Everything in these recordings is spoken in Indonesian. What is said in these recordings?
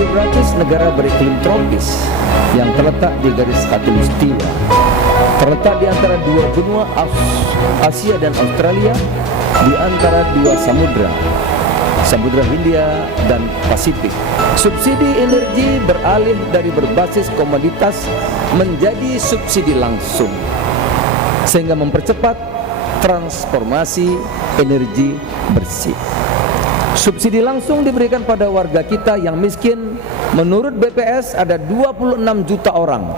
geografis negara beriklim tropis yang terletak di garis khatulistiwa, terletak di antara dua benua Asia dan Australia, di antara dua samudra, Samudra Hindia dan Pasifik. Subsidi energi beralih dari berbasis komoditas menjadi subsidi langsung, sehingga mempercepat transformasi energi bersih. Subsidi langsung diberikan pada warga kita yang miskin. Menurut BPS ada 26 juta orang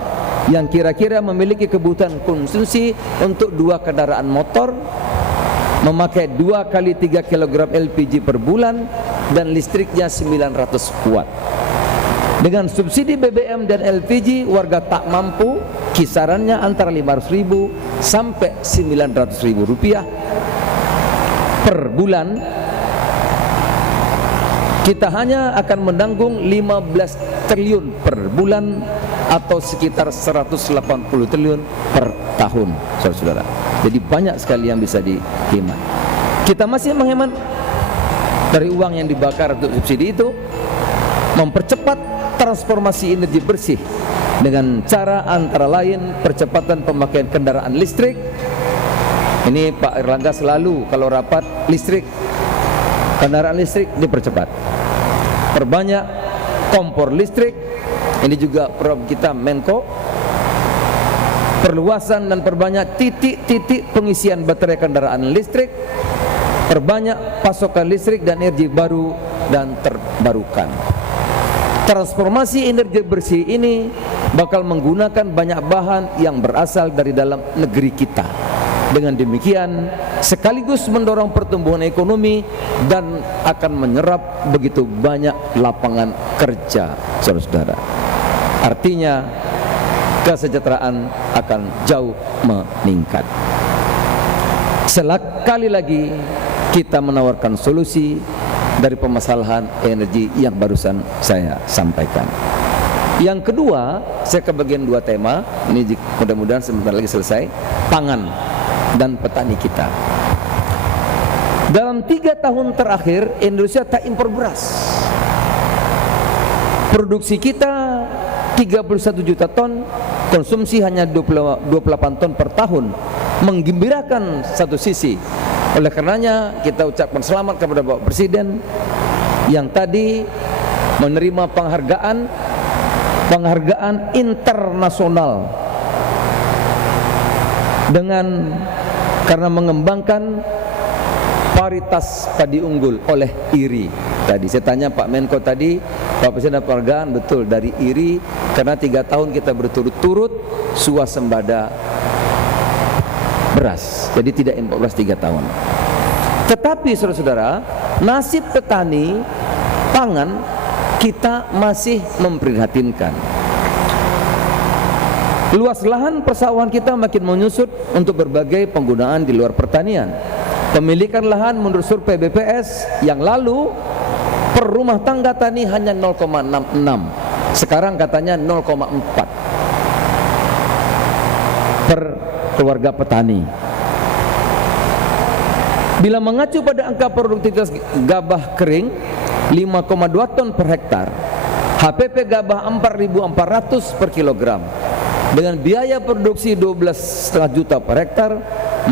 yang kira-kira memiliki kebutuhan konsumsi untuk 2 kendaraan motor, memakai 2 kali 3 kg LPG per bulan, dan listriknya 900 watt. Dengan subsidi BBM dan LPG, warga tak mampu kisarannya antara 500.000 sampai 900.000 rupiah per bulan. Kita hanya akan menanggung 15 triliun per bulan atau sekitar 180 triliun per tahun, saudara-saudara. Jadi banyak sekali yang bisa dihemat. Kita masih menghemat dari uang yang dibakar untuk subsidi itu, mempercepat transformasi energi bersih dengan cara antara lain percepatan pemakaian kendaraan listrik. Ini Pak Erlangga selalu kalau rapat listrik, kendaraan listrik dipercepat. Perbanyak kompor listrik, ini juga program kita Menko. Perluasan dan perbanyak titik-titik pengisian baterai kendaraan listrik, perbanyak pasokan listrik dan energi baru dan terbarukan. Transformasi energi bersih ini bakal menggunakan banyak bahan yang berasal dari dalam negeri kita. Dengan demikian sekaligus mendorong pertumbuhan ekonomi dan akan menyerap begitu banyak lapangan kerja, saudara-saudara. Artinya kesejahteraan akan jauh meningkat. Sekali lagi kita menawarkan solusi dari permasalahan energi yang barusan saya sampaikan. Yang kedua, saya ke bagian 2 tema. Ini mudah-mudahan sebentar lagi selesai. Pangan dan petani kita. Dalam 3 tahun terakhir Indonesia tak impor beras. Produksi kita 31 juta ton, konsumsi hanya 28 ton per tahun. Menggembirakan satu sisi. Oleh karenanya kita ucapkan selamat kepada Bapak Presiden yang tadi menerima penghargaan internasional karena mengembangkan paritas padi unggul oleh IRI. Tadi saya tanya Pak Menko tadi, Pak Presiden ada penghargaan, betul, dari IRI, karena 3 tahun kita berturut-turut swasembada beras, jadi tidak impor beras 3 tahun. Tetapi saudara-saudara, nasib petani pangan kita masih memprihatinkan. Luas lahan persawahan kita makin menyusut untuk berbagai penggunaan di luar pertanian. Pemilikan lahan menurut survei BPS yang lalu per rumah tangga tani hanya 0,66. Sekarang katanya 0,4 per keluarga petani. Bila mengacu pada angka produktivitas gabah kering 5,2 ton per hektar, HPP gabah 4.400 per kilogram, dengan biaya produksi 12,5 juta per hektar,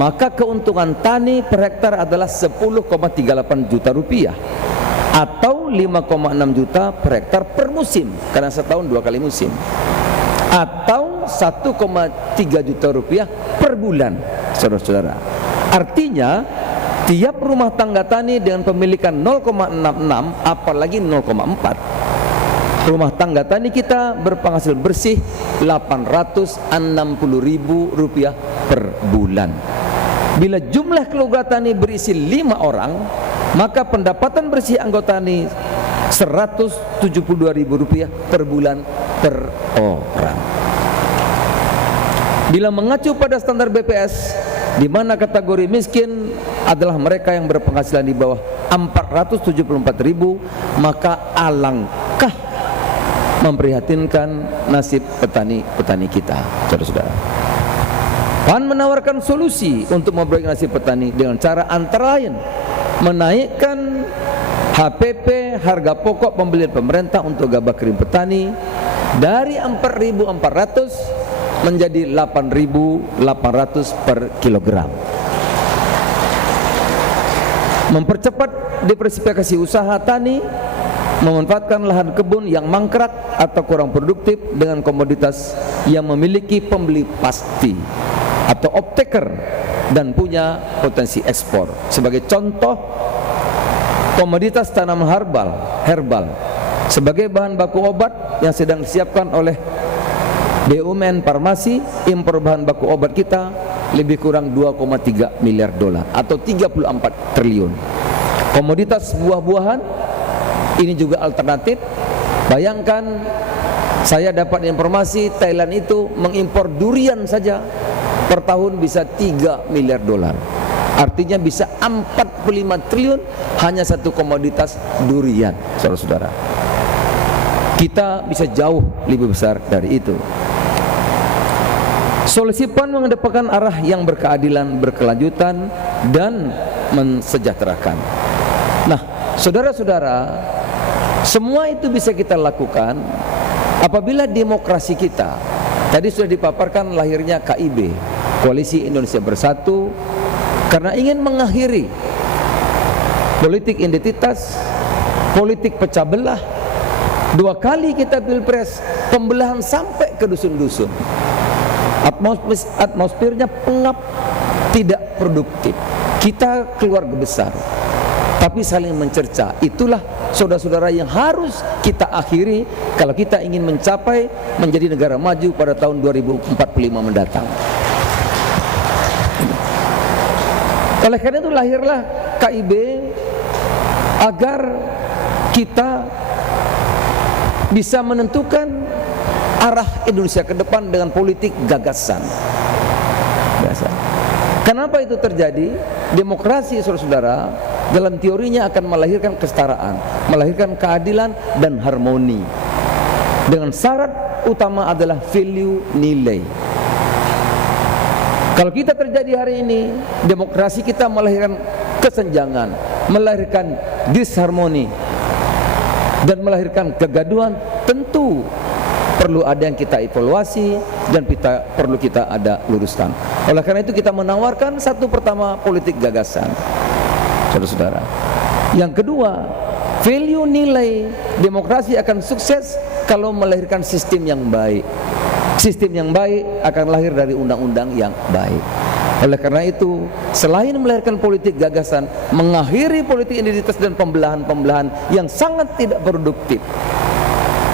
maka keuntungan tani per hektar adalah 10,38 juta rupiah atau 5,6 juta per hektar per musim, karena setahun 2 kali musim, atau 1,3 juta rupiah per bulan, saudara-saudara. Artinya tiap rumah tangga tani dengan pemilikan 0,66 apalagi 0,4, rumah tangga tani kita berpenghasil bersih 860.000 rupiah per bulan. Bila jumlah keluarga tani berisi 5 orang, maka pendapatan bersih anggota tani 172.000 rupiah per bulan per orang. Bila mengacu pada standar BPS, di mana kategori miskin adalah mereka yang berpenghasilan di bawah 474.000, maka alangkah memprihatinkan nasib petani-petani kita, saudara-saudara. PAN menawarkan solusi untuk memperbaiki nasib petani dengan cara antara lain menaikkan HPP, harga pokok pembelian pemerintah untuk gabah kering petani, dari 4.400 menjadi 8.800 per kilogram. Mempercepat diversifikasi usaha tani, memanfaatkan lahan kebun yang mangkrak atau kurang produktif dengan komoditas yang memiliki pembeli pasti atau off-taker dan punya potensi ekspor. Sebagai contoh, komoditas tanaman herbal sebagai bahan baku obat yang sedang disiapkan oleh BUMN Farmasi. Impor bahan baku obat kita lebih kurang 2,3 miliar dolar atau 34 triliun. Komoditas buah-buahan ini juga alternatif. Bayangkan, saya dapat informasi Thailand itu mengimpor durian saja per tahun bisa 3 miliar dolar. Artinya bisa 45 triliun hanya satu komoditas durian, saudara-saudara. Kita bisa jauh lebih besar dari itu. Solusi PAN mengedepankan arah yang berkeadilan, berkelanjutan, dan mensejahterakan. Nah, saudara-saudara, semua itu bisa kita lakukan apabila demokrasi kita, tadi sudah dipaparkan lahirnya KIB, Koalisi Indonesia Bersatu, karena ingin mengakhiri politik identitas, politik pecah belah. 2 kali kita pilpres, pembelahan sampai ke dusun-dusun. Atmosfernya pengap, tidak produktif. Kita keluarga besar, tapi saling mencerca. Itulah saudara-saudara yang harus kita akhiri kalau kita ingin mencapai menjadi negara maju pada tahun 2045 mendatang. Oleh karena itu lahirlah KIB agar kita bisa menentukan arah Indonesia ke depan dengan politik gagasan. Kenapa itu terjadi? Demokrasi, saudara-saudara, dalam teorinya akan melahirkan kesetaraan, melahirkan keadilan dan harmoni. Dengan syarat utama adalah value, nilai. Kalau kita terjadi hari ini, demokrasi kita melahirkan kesenjangan, melahirkan disharmoni, dan melahirkan kegaduhan, tentu perlu ada yang kita evaluasi dan perlu kita ada luruskan. Oleh karena itu kita menawarkan satu pertama politik gagasan, saudara-saudara. Yang kedua, value, nilai. Demokrasi akan sukses kalau melahirkan sistem yang baik. Sistem yang baik akan lahir dari undang-undang yang baik. Oleh karena itu, selain melahirkan politik gagasan, mengakhiri politik identitas dan pembelahan-pembelahan yang sangat tidak produktif,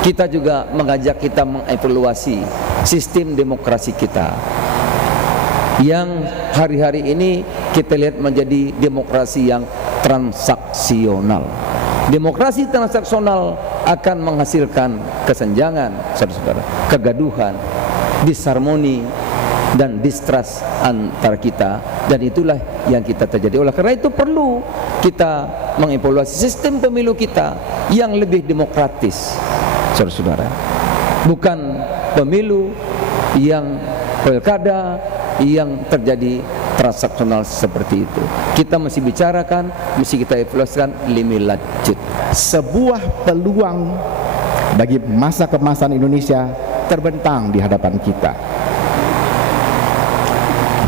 kita juga mengajak kita mengevaluasi sistem demokrasi kita yang hari-hari ini kita lihat menjadi demokrasi yang transaksional. Demokrasi transaksional akan menghasilkan kesenjangan, saudara-saudara, kegaduhan, disharmoni, dan distrust antara kita, dan itulah yang kita terjadi. Oleh karena itu perlu kita mengevaluasi sistem pemilu kita yang lebih demokratis, saudara-saudara, bukan pemilu yang pilkada yang terjadi transaksional seperti itu. Kita mesti bicarakan, mesti kita evaluasikan lebih lanjut. Sebuah peluang bagi masa kemasan Indonesia terbentang di hadapan kita.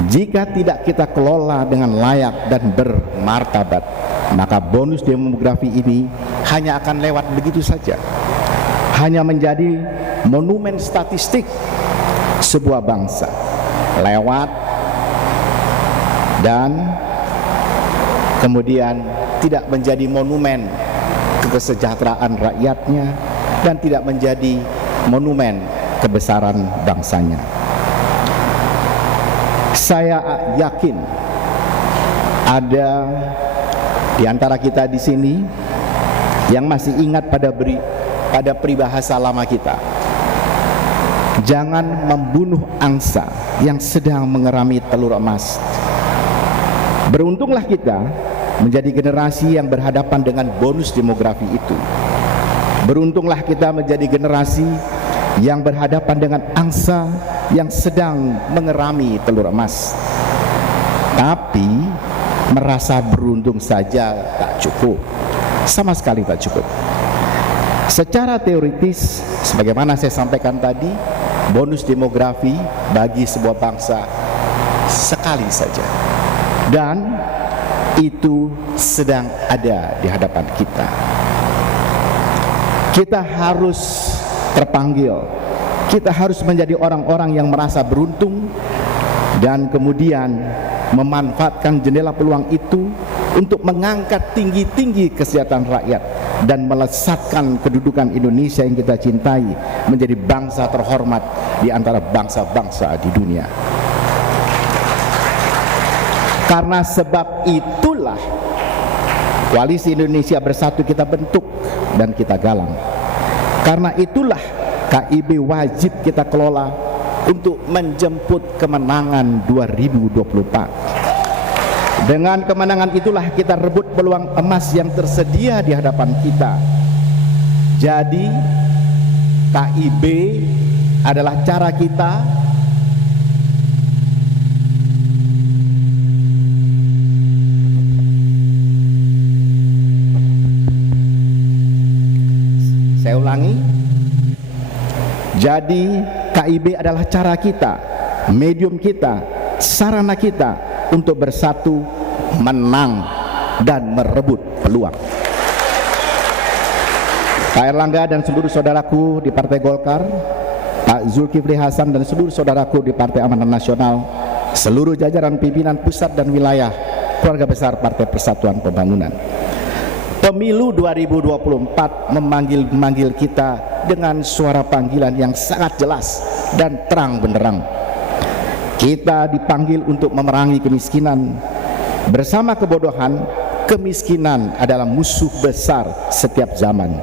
Jika tidak kita kelola dengan layak dan bermartabat, maka bonus demografi ini hanya akan lewat begitu saja, hanya menjadi monumen statistik sebuah bangsa, lewat dan kemudian tidak menjadi monumen kesejahteraan rakyatnya dan tidak menjadi monumen kebesaran bangsanya. Saya yakin ada di antara kita di sini yang masih ingat pada peribahasa lama kita. Jangan membunuh angsa yang sedang mengerami telur emas. Beruntunglah kita menjadi generasi yang berhadapan dengan bonus demografi itu. Beruntunglah kita menjadi generasi yang berhadapan dengan angsa yang sedang mengerami telur emas. Tapi merasa beruntung saja tak cukup. sama sekali tak cukup. Secara teoritis, sebagaimana saya sampaikan tadi, bonus demografi bagi sebuah bangsa sekali saja, dan itu sedang ada di hadapan kita. Kita harus terpanggil, kita harus menjadi orang-orang yang merasa beruntung dan kemudian memanfaatkan jendela peluang itu untuk mengangkat tinggi-tinggi kesejahteraan rakyat dan melesatkan kedudukan Indonesia yang kita cintai menjadi bangsa terhormat di antara bangsa-bangsa di dunia. Karena sebab itulah Koalisi Indonesia Bersatu kita bentuk dan kita galang. Karena itulah KIB wajib kita kelola untuk menjemput kemenangan 2024. Dengan kemenangan itulah kita rebut peluang emas yang tersedia di hadapan kita. Jadi KIB adalah cara kita Saya ulangi. Jadi KIB adalah cara kita, medium kita, sarana kita untuk bersatu, menang dan merebut peluang. Pak Erlangga dan seluruh saudaraku di Partai Golkar, Pak Zulkifli Hasan dan seluruh saudaraku di Partai Amanat Nasional, seluruh jajaran pimpinan pusat dan wilayah keluarga besar Partai Persatuan Pembangunan. Pemilu 2024 memanggil kita dengan suara panggilan yang sangat jelas dan terang benderang. Kita dipanggil untuk memerangi kemiskinan. Bersama kebodohan, kemiskinan adalah musuh besar setiap zaman.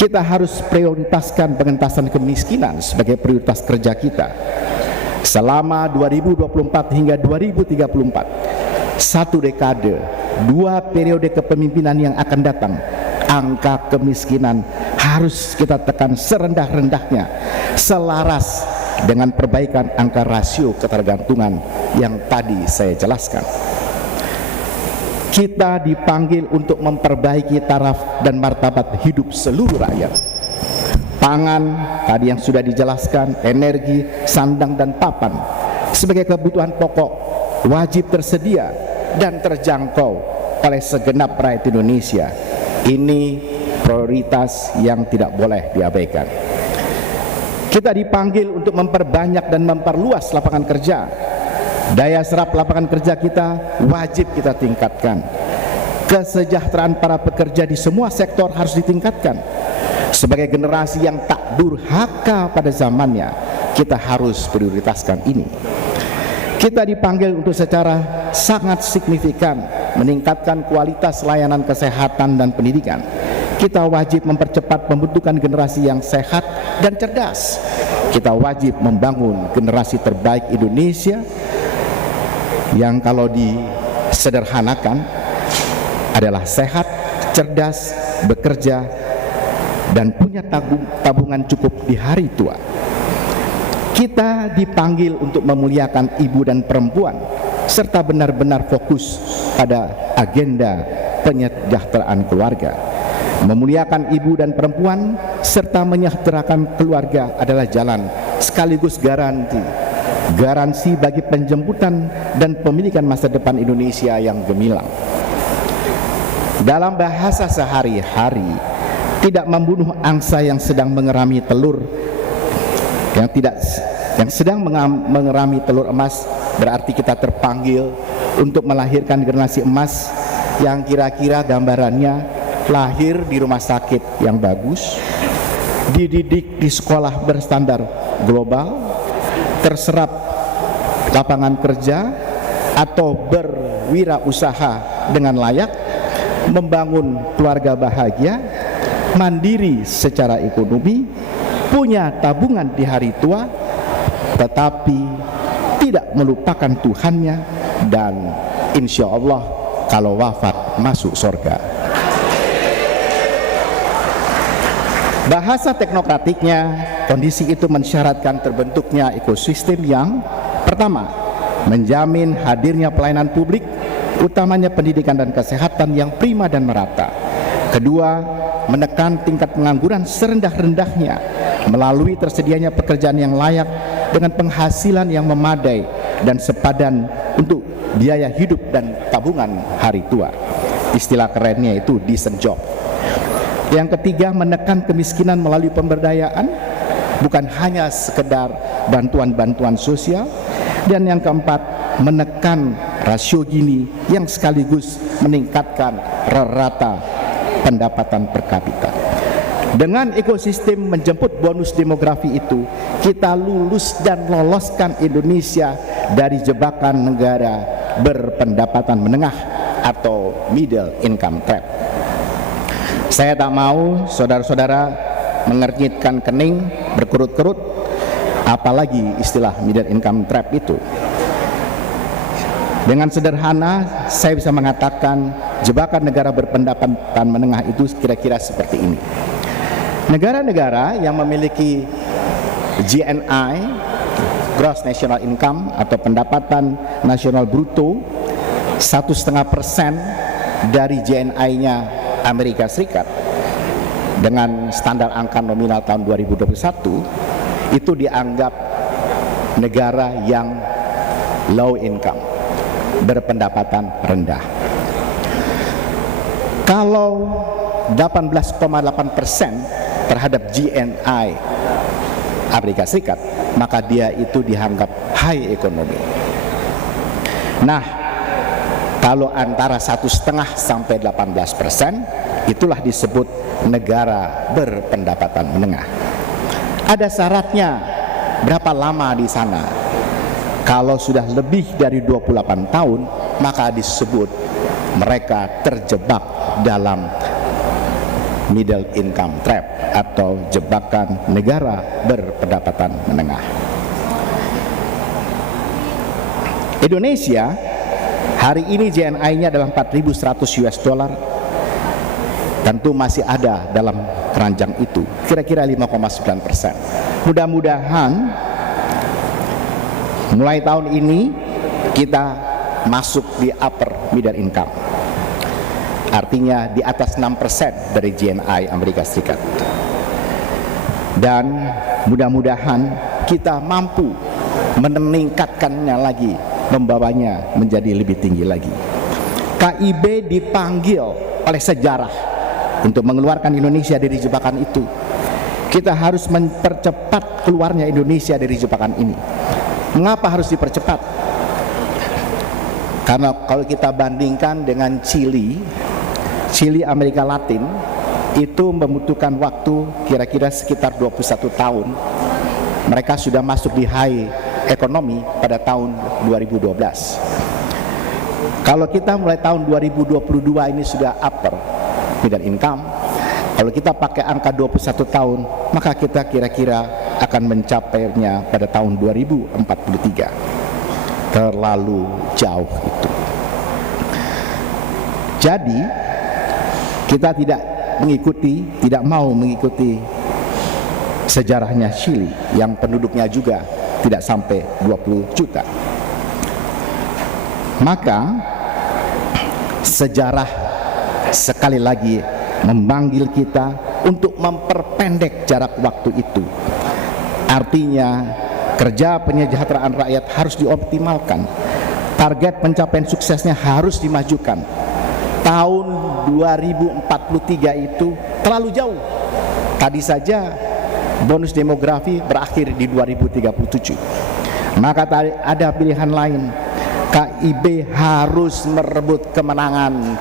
Kita harus prioritaskan pengentasan kemiskinan sebagai prioritas kerja kita. Selama 2024 hingga 2034, satu dekade, 2 periode kepemimpinan yang akan datang, angka kemiskinan harus kita tekan serendah-rendahnya, selaras dengan perbaikan angka rasio ketergantungan yang tadi saya jelaskan. Kita dipanggil untuk memperbaiki taraf dan martabat hidup seluruh rakyat. Pangan tadi yang sudah dijelaskan, energi, sandang dan papan sebagai kebutuhan pokok wajib tersedia dan terjangkau oleh segenap rakyat Indonesia. Ini prioritas yang tidak boleh diabaikan. Kita dipanggil untuk memperbanyak dan memperluas lapangan kerja. Daya serap lapangan kerja kita wajib kita tingkatkan. Kesejahteraan para pekerja di semua sektor harus ditingkatkan. Sebagai generasi yang tak durhaka pada zamannya, kita harus prioritaskan ini. Kita dipanggil untuk secara sangat signifikan meningkatkan kualitas layanan kesehatan dan pendidikan. Kita wajib mempercepat pembentukan generasi yang sehat dan cerdas. Kita wajib membangun generasi terbaik Indonesia yang kalau disederhanakan adalah sehat, cerdas, bekerja, dan punya tabungan cukup di hari tua. Kita dipanggil untuk memuliakan ibu dan perempuan serta benar-benar fokus pada agenda penyejahteraan keluarga. Memuliakan ibu dan perempuan serta menyejahterakan keluarga adalah jalan sekaligus garansi bagi penjemputan dan pemilikan masa depan Indonesia yang gemilang. Dalam bahasa sehari-hari, tidak membunuh angsa yang sedang mengerami telur yang sedang mengerami telur emas, berarti kita terpanggil untuk melahirkan generasi emas yang kira-kira gambarannya lahir di rumah sakit yang bagus, dididik di sekolah berstandar global, terserap lapangan kerja atau berwirausaha dengan layak, membangun keluarga bahagia, mandiri secara ekonomi, punya tabungan di hari tua, tetapi tidak melupakan Tuhannya, dan insya Allah kalau wafat masuk surga. Bahasa teknokratiknya, kondisi itu mensyaratkan terbentuknya ekosistem yang pertama, menjamin hadirnya pelayanan publik, utamanya pendidikan dan kesehatan yang prima dan merata. Kedua, menekan tingkat pengangguran serendah-rendahnya melalui tersedianya pekerjaan yang layak dengan penghasilan yang memadai dan sepadan untuk biaya hidup dan tabungan hari tua. Istilah kerennya itu decent job. Yang ketiga, menekan kemiskinan melalui pemberdayaan, bukan hanya sekedar bantuan-bantuan sosial. Dan yang keempat, menekan rasio Gini yang sekaligus meningkatkan rata pendapatan per kapita. Dengan ekosistem menjemput bonus demografi itu, kita lulus dan loloskan Indonesia dari jebakan negara berpendapatan menengah atau middle income trap. Saya tak mau saudara-saudara mengernyitkan kening, berkerut-kerut, apalagi istilah middle income trap itu. Dengan sederhana, saya bisa mengatakan jebakan negara berpendapatan menengah itu kira-kira seperti ini. Negara-negara yang memiliki GNI, Gross National Income atau pendapatan nasional bruto 1,5% dari GNI-nya Amerika Serikat dengan standar angka nominal tahun 2021 itu dianggap negara yang low income, berpendapatan rendah. Kalau 18,8% terhadap GNI Amerika Serikat, maka dia itu dianggap high economy. Nah, kalau antara 1,5 sampai 18%, itulah disebut negara berpendapatan menengah. Ada syaratnya, berapa lama di sana. Kalau sudah lebih dari 28 tahun, maka disebut mereka terjebak dalam middle income trap atau jebakan negara berpendapatan menengah. Indonesia hari ini GNI-nya adalah 4.100 US dollar. Tentu masih ada dalam keranjang itu, kira-kira 5,9%. Mudah-mudahan mulai tahun ini kita masuk di upper middle income, artinya di atas 6% dari GNI Amerika Serikat. Dan mudah-mudahan kita mampu meningkatkannya lagi, membawanya menjadi lebih tinggi lagi. KIB dipanggil oleh sejarah untuk mengeluarkan Indonesia dari jebakan itu. Kita harus mempercepat keluarnya Indonesia dari jebakan ini. Mengapa harus dipercepat? Karena kalau kita bandingkan dengan Chili Amerika Latin, itu membutuhkan waktu kira-kira sekitar 21 tahun. Mereka sudah masuk di high economy pada tahun 2012. Kalau kita mulai tahun 2022 ini sudah upper middle income, kalau kita pakai angka 21 tahun, maka kita kira-kira akan mencapainya pada tahun 2043. Terlalu jauh itu. Jadi kita tidak mau mengikuti sejarahnya Chili yang penduduknya juga tidak sampai 20 juta. Maka sejarah sekali lagi memanggil kita untuk memperpendek jarak waktu itu. Artinya kerja penyejahteraan rakyat harus dioptimalkan. Target pencapaian suksesnya harus dimajukan. Tahun 2043 itu terlalu jauh. Tadi saja bonus demografi berakhir di 2037. Maka ada pilihan lain. KIB harus merebut kemenangan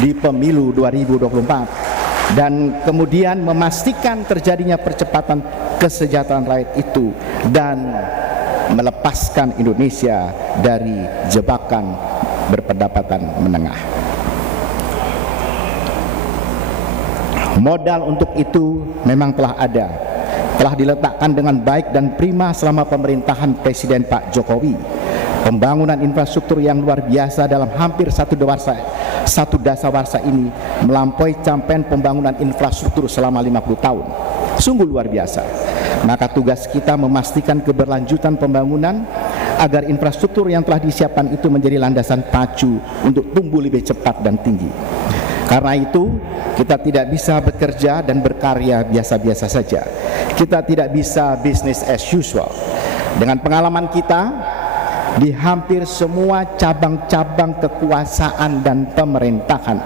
di pemilu 2024 dan kemudian memastikan terjadinya percepatan kesejahteraan rakyat itu dan melepaskan Indonesia dari jebakan berpendapatan menengah. Modal untuk itu memang telah ada, telah diletakkan dengan baik dan prima selama pemerintahan Presiden Pak Jokowi. Pembangunan infrastruktur yang luar biasa dalam hampir satu dasawarsa ini melampaui capaian pembangunan infrastruktur selama 50 tahun. Sungguh luar biasa. Maka tugas kita memastikan keberlanjutan pembangunan agar infrastruktur yang telah disiapkan itu menjadi landasan pacu untuk tumbuh lebih cepat dan tinggi. Karena itu, kita tidak bisa bekerja dan berkarya biasa-biasa saja. Kita tidak bisa business as usual. Dengan pengalaman kita di hampir semua cabang-cabang kekuasaan dan pemerintahan,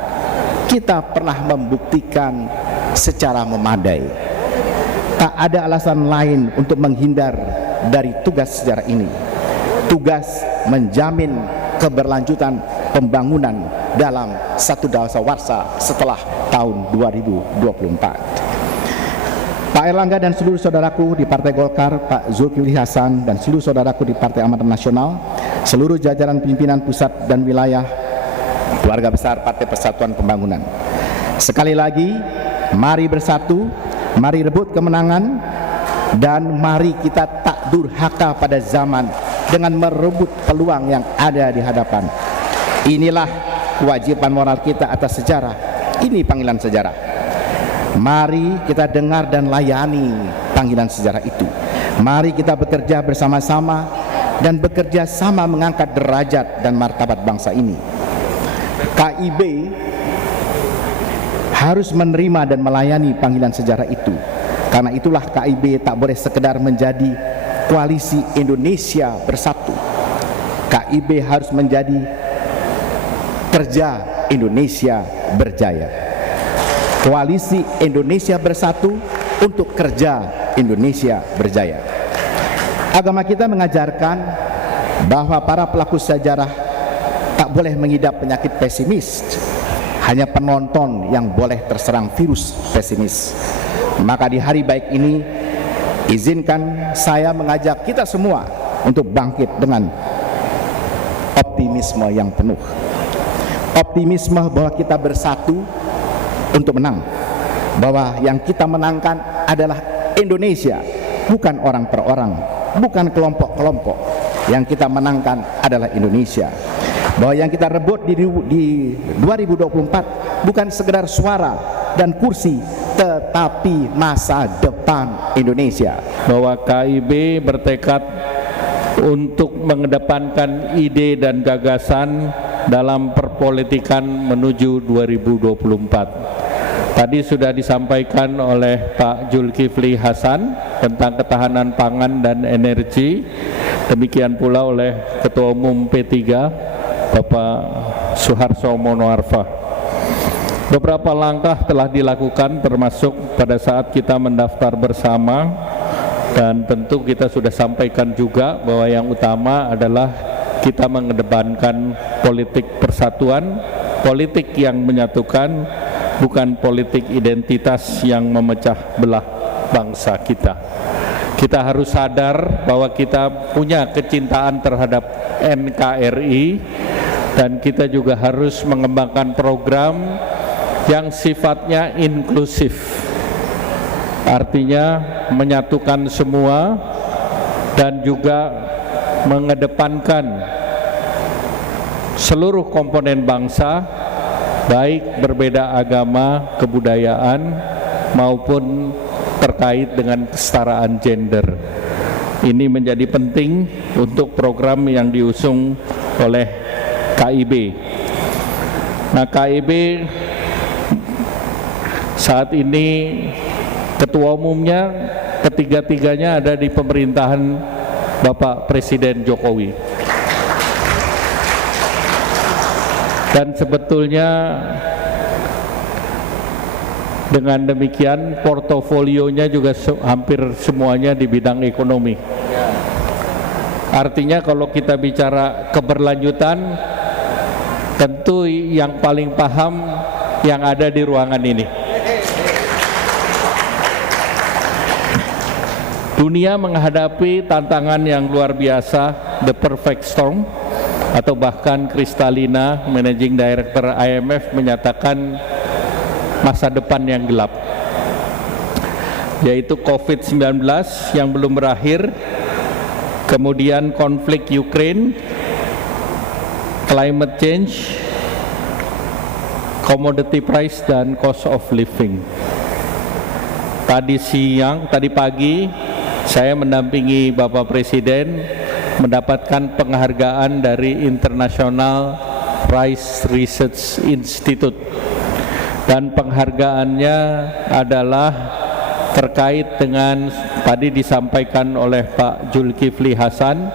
kita pernah membuktikan secara memadai. Tak ada alasan lain untuk menghindar dari tugas sejarah ini. Tugas menjamin keberlanjutan pembangunan dalam satu dasawarsa setelah tahun 2024. Pak Erlangga dan seluruh saudaraku di Partai Golkar, Pak Zulkifli Hasan dan seluruh saudaraku di Partai Amanat Nasional, seluruh jajaran pimpinan pusat dan wilayah keluarga besar Partai Persatuan Pembangunan. Sekali lagi, mari bersatu, mari rebut kemenangan, dan mari kita tak durhaka pada zaman dengan merebut peluang yang ada di hadapan. Inilah kewajiban moral kita atas sejarah. Ini panggilan sejarah. Mari kita dengar dan layani panggilan sejarah itu. Mari kita bekerja bersama-sama dan bekerja sama mengangkat derajat dan martabat bangsa ini. KIB harus menerima dan melayani panggilan sejarah itu. Karena itulah KIB tak boleh sekedar menjadi koalisi Indonesia Bersatu. KIB harus menjadi kerja Indonesia Berjaya. Koalisi Indonesia Bersatu untuk kerja Indonesia Berjaya. Agama kita mengajarkan bahwa para pelaku sejarah tak boleh mengidap penyakit pesimis. Hanya penonton yang boleh terserang virus pesimis. Maka di hari baik ini, izinkan saya mengajak kita semua untuk bangkit dengan optimisme yang penuh. Optimisme bahwa kita bersatu untuk menang, bahwa yang kita menangkan adalah Indonesia, bukan orang per orang, bukan kelompok-kelompok. Yang kita menangkan adalah Indonesia. Bahwa yang kita rebut di 2024 bukan sekedar suara dan kursi, tetapi masa depan Indonesia. Bahwa KIB bertekad untuk mengedepankan ide dan gagasan dalam perpolitikan menuju 2024. Tadi sudah disampaikan oleh Pak Zulkifli Hasan tentang ketahanan pangan dan energi. Demikian pula oleh Ketua Umum P3 Bapak Suharto Monoarfa. Beberapa langkah telah dilakukan, termasuk pada saat kita mendaftar bersama, dan tentu kita sudah sampaikan juga bahwa yang utama adalah kita mengedepankan politik persatuan, politik yang menyatukan, bukan politik identitas yang memecah belah bangsa kita. Kita harus sadar bahwa kita punya kecintaan terhadap NKRI, dan kita juga harus mengembangkan program yang sifatnya inklusif, artinya menyatukan semua dan juga mengedepankan seluruh komponen bangsa, baik berbeda agama, kebudayaan, maupun terkait dengan kesetaraan gender. Ini menjadi penting untuk program yang diusung oleh KIB. Nah, KIB saat ini ketua umumnya ketiga-tiganya ada di pemerintahan Bapak Presiden Jokowi. Dan sebetulnya dengan demikian portofolionya juga hampir semuanya di bidang ekonomi. Artinya kalau kita bicara keberlanjutan, tentu yang paling paham yang ada di ruangan ini. Dunia menghadapi tantangan yang luar biasa, the perfect storm, atau bahkan Kristalina, Managing Director IMF, menyatakan masa depan yang gelap, yaitu COVID-19 yang belum berakhir, kemudian konflik Ukraine, climate change, commodity price, dan cost of living. Tadi pagi saya mendampingi Bapak Presiden mendapatkan penghargaan dari International Rice Research Institute dan penghargaannya adalah terkait dengan tadi disampaikan oleh Pak Zulkifli Hasan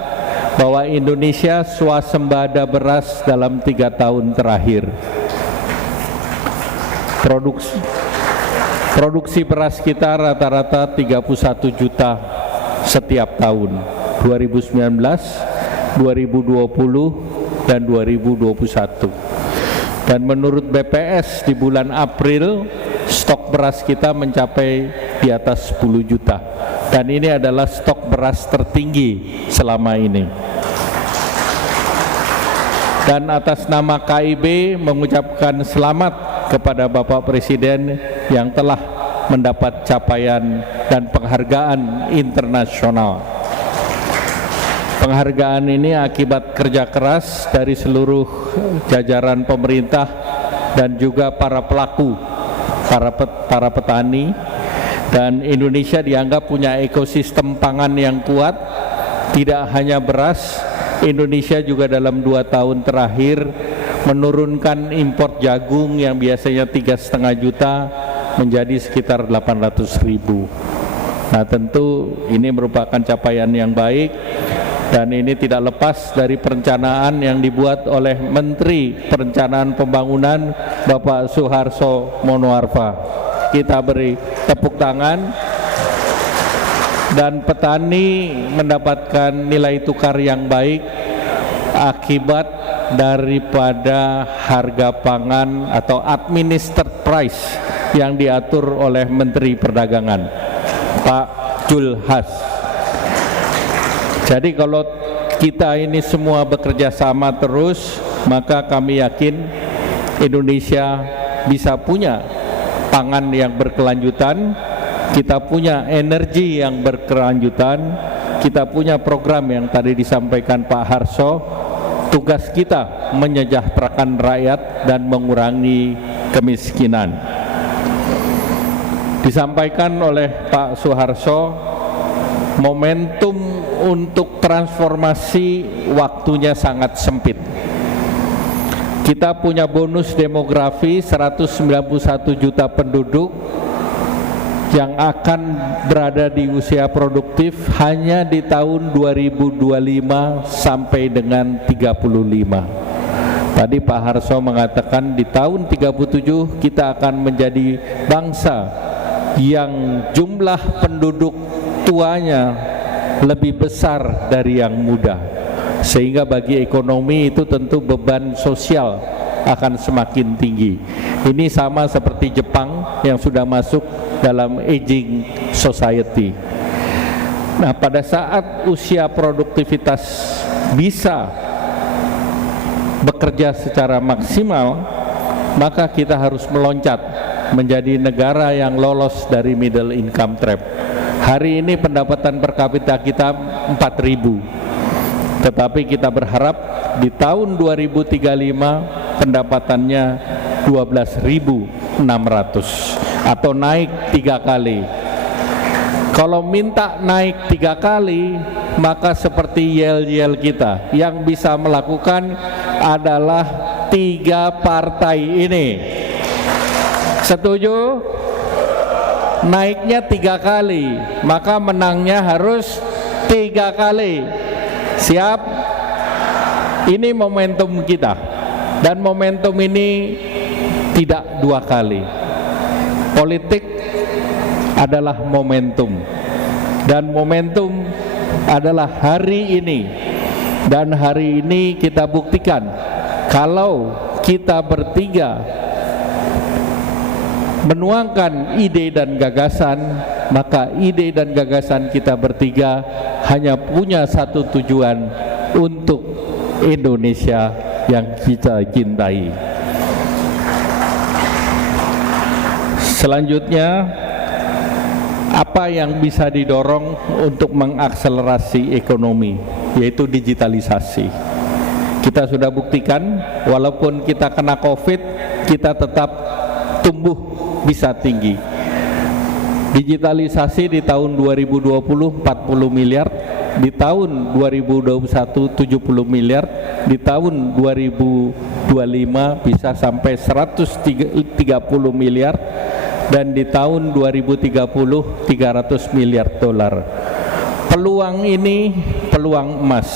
bahwa Indonesia swasembada beras dalam 3 tahun terakhir. Produksi beras kita rata-rata 31 juta setiap tahun, 2019, 2020, dan 2021. Dan menurut BPS di bulan April, stok beras kita mencapai di atas 10 juta. Dan ini adalah stok beras tertinggi selama ini. Dan atas nama KIB mengucapkan selamat kepada Bapak Presiden yang telah mendapat capaian dan penghargaan internasional. Penghargaan ini akibat kerja keras dari seluruh jajaran pemerintah dan juga para pelaku, para petani, dan Indonesia dianggap punya ekosistem pangan yang kuat. Tidak hanya beras, Indonesia juga dalam 2 tahun terakhir menurunkan impor jagung yang biasanya 3,5 juta menjadi sekitar 800.000. Nah, tentu ini merupakan capaian yang baik, dan ini tidak lepas dari perencanaan yang dibuat oleh Menteri Perencanaan Pembangunan Bapak Suharso Monoarfa. Kita beri tepuk tangan. Dan petani mendapatkan nilai tukar yang baik akibat daripada harga pangan atau administered price yang diatur oleh Menteri Perdagangan Pak Julhas. Jadi kalau kita ini semua bekerja sama terus, maka kami yakin Indonesia bisa punya pangan yang berkelanjutan, kita punya energi yang berkelanjutan, kita punya program yang tadi disampaikan Pak Harso. Tugas kita menyejahterakan rakyat dan mengurangi kemiskinan. Disampaikan oleh Pak Suharso, momentum untuk transformasi waktunya sangat sempit. Kita punya bonus demografi 191 juta penduduk yang akan berada di usia produktif hanya di tahun 2025 sampai dengan 35. Tadi Pak Harso mengatakan di tahun 37 kita akan menjadi bangsa yang jumlah penduduk tuanya lebih besar dari yang muda, sehingga bagi ekonomi itu tentu beban sosial akan semakin tinggi. Ini sama seperti Jepang yang sudah masuk dalam aging society. Nah, pada saat usia produktivitas bisa bekerja secara maksimal, maka kita harus meloncat menjadi negara yang lolos dari middle income trap. Hari ini pendapatan per kapita kita 4.000, tetapi kita berharap di tahun 2035 pendapatannya 12.600 atau naik 3 kali. Kalau minta naik 3 kali, maka seperti yel-yel kita yang bisa melakukan adalah 3 partai ini. Setuju? Naiknya 3 kali, maka menangnya harus 3 kali. Siap? Ini momentum kita, dan momentum ini tidak 2 kali. Politik adalah momentum, dan momentum adalah hari ini. Dan hari ini kita buktikan kalau kita bertiga menuangkan ide dan gagasan, maka ide dan gagasan kita bertiga hanya punya satu tujuan, untuk Indonesia yang kita cintai. Selanjutnya, apa yang bisa didorong untuk mengakselerasi ekonomi, yaitu digitalisasi. Kita sudah buktikan, walaupun kita kena COVID, kita tetap tumbuh bisa tinggi. Digitalisasi di tahun 2020 40 miliar, di tahun 2021 70 miliar, di tahun 2022 bisa sampai 130 miliar, dan di tahun 2030 $300 miliar. Peluang ini peluang emas,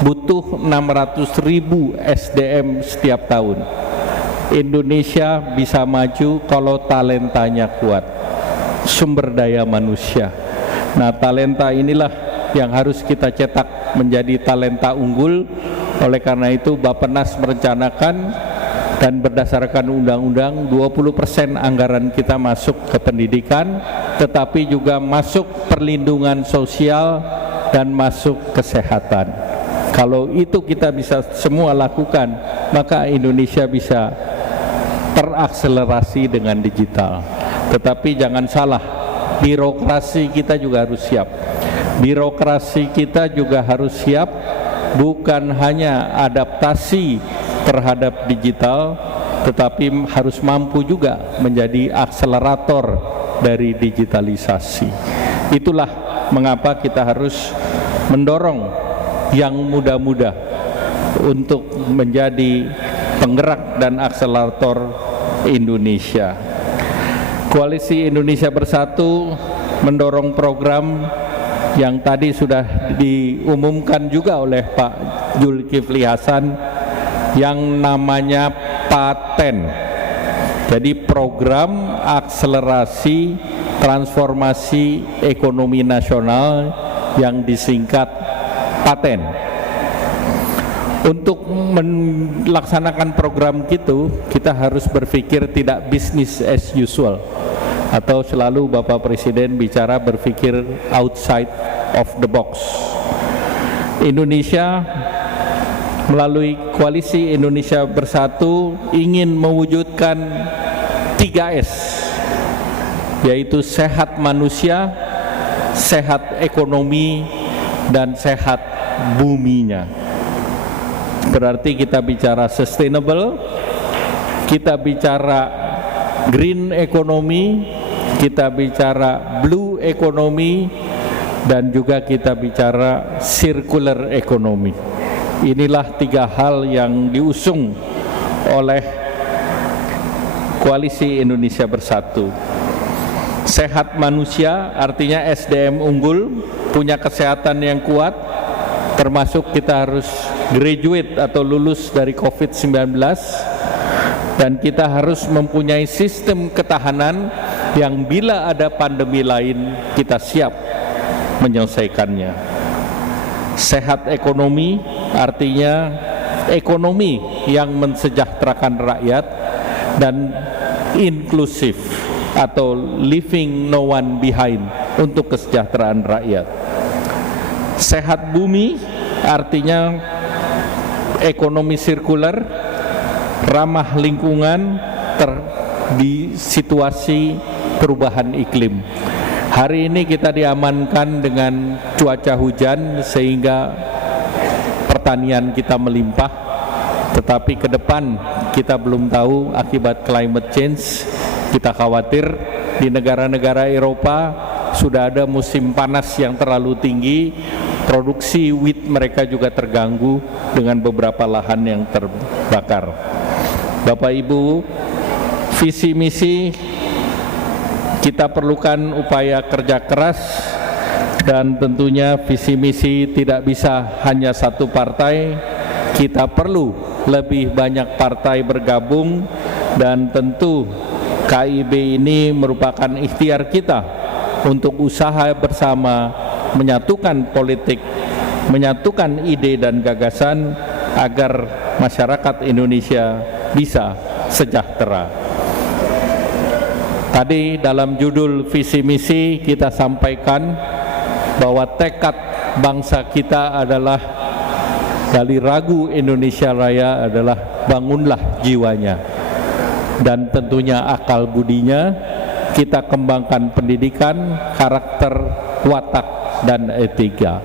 butuh 600.000 SDM setiap tahun. Indonesia bisa maju kalau talentanya kuat, sumber daya manusia. Nah, talenta inilah yang harus kita cetak menjadi talenta unggul. Oleh karena itu Bappenas merencanakan dan berdasarkan undang-undang 20% anggaran kita masuk ke pendidikan, tetapi juga masuk perlindungan sosial dan masuk kesehatan. Kalau itu kita bisa semua lakukan, maka Indonesia bisa terakselerasi dengan digital. Tetapi jangan salah, birokrasi kita juga harus siap. Birokrasi kita juga harus siap, bukan hanya adaptasi terhadap digital, tetapi harus mampu juga menjadi akselerator dari digitalisasi. Itulah mengapa kita harus mendorong yang muda-muda untuk menjadi penggerak dan akselerator Indonesia. Koalisi Indonesia Bersatu mendorong program yang tadi sudah diumumkan juga oleh Pak Zulkifli Hasan, yang namanya PATEN. Jadi program akselerasi transformasi ekonomi nasional yang disingkat PATEN. Untuk melaksanakan program itu, kita harus berpikir tidak business as usual, atau selalu Bapak Presiden bicara berpikir outside of the box. Indonesia melalui Koalisi Indonesia Bersatu ingin mewujudkan 3S, yaitu sehat manusia, sehat ekonomi, dan sehat buminya. Berarti kita bicara sustainable, kita bicara green economy, kita bicara blue economy, dan juga kita bicara circular economy. Inilah 3 hal yang diusung oleh Koalisi Indonesia Bersatu. Sehat manusia artinya SDM unggul, punya kesehatan yang kuat, termasuk kita harus graduate atau lulus dari COVID-19, dan kita harus mempunyai sistem ketahanan yang bila ada pandemi lain kita siap menyelesaikannya. Sehat ekonomi artinya ekonomi yang mensejahterakan rakyat dan inklusif atau leaving no one behind untuk kesejahteraan rakyat. Sehat bumi artinya ekonomi sirkular, ramah lingkungan di situasi perubahan iklim. Hari ini kita diamankan dengan cuaca hujan sehingga pertanian kita melimpah, tetapi ke depan kita belum tahu akibat climate change. Kita khawatir di negara-negara Eropa sudah ada musim panas yang terlalu tinggi, produksi wheat mereka juga terganggu dengan beberapa lahan yang terbakar. Bapak Ibu, visi misi kita perlukan upaya kerja keras, dan tentunya visi misi tidak bisa hanya satu partai. Kita perlu lebih banyak partai bergabung, dan tentu KIB ini merupakan ikhtiar kita untuk usaha bersama menyatukan politik, menyatukan ide dan gagasan agar masyarakat Indonesia bisa sejahtera. Tadi dalam judul visi misi kita sampaikan bahwa tekad bangsa kita adalah dari Ragu Indonesia Raya adalah bangunlah jiwanya, dan tentunya akal budinya. Kita kembangkan pendidikan, karakter, watak, dan etika.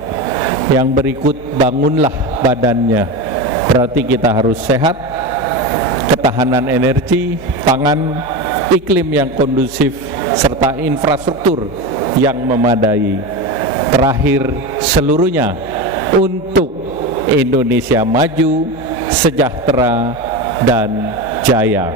Yang berikut, bangunlah badannya. Berarti kita harus sehat, ketahanan energi, pangan, iklim yang kondusif, serta infrastruktur yang memadai. Terakhir, seluruhnya untuk Indonesia maju, sejahtera, dan jaya.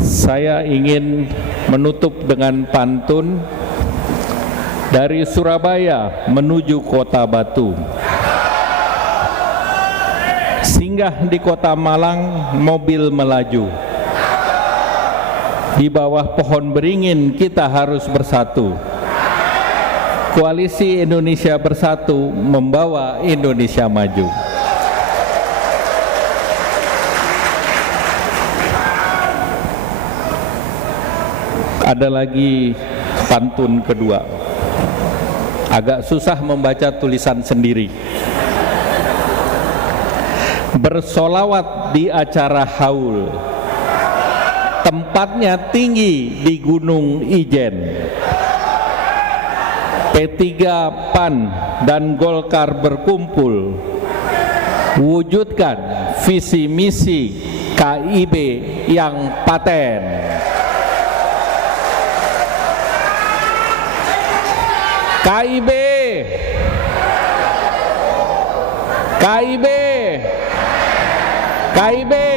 Saya ingin menutup dengan pantun dari Surabaya menuju Kota Batu. Singgah di Kota Malang, mobil melaju. Di bawah pohon beringin kita harus bersatu. Koalisi Indonesia Bersatu membawa Indonesia maju. Ada lagi pantun kedua. Agak susah membaca tulisan sendiri. Bersolawat di acara haul, tempatnya tinggi di Gunung Ijen. P3, PAN, dan Golkar berkumpul, wujudkan visi misi KIB yang paten. KIB, KIB, KIB.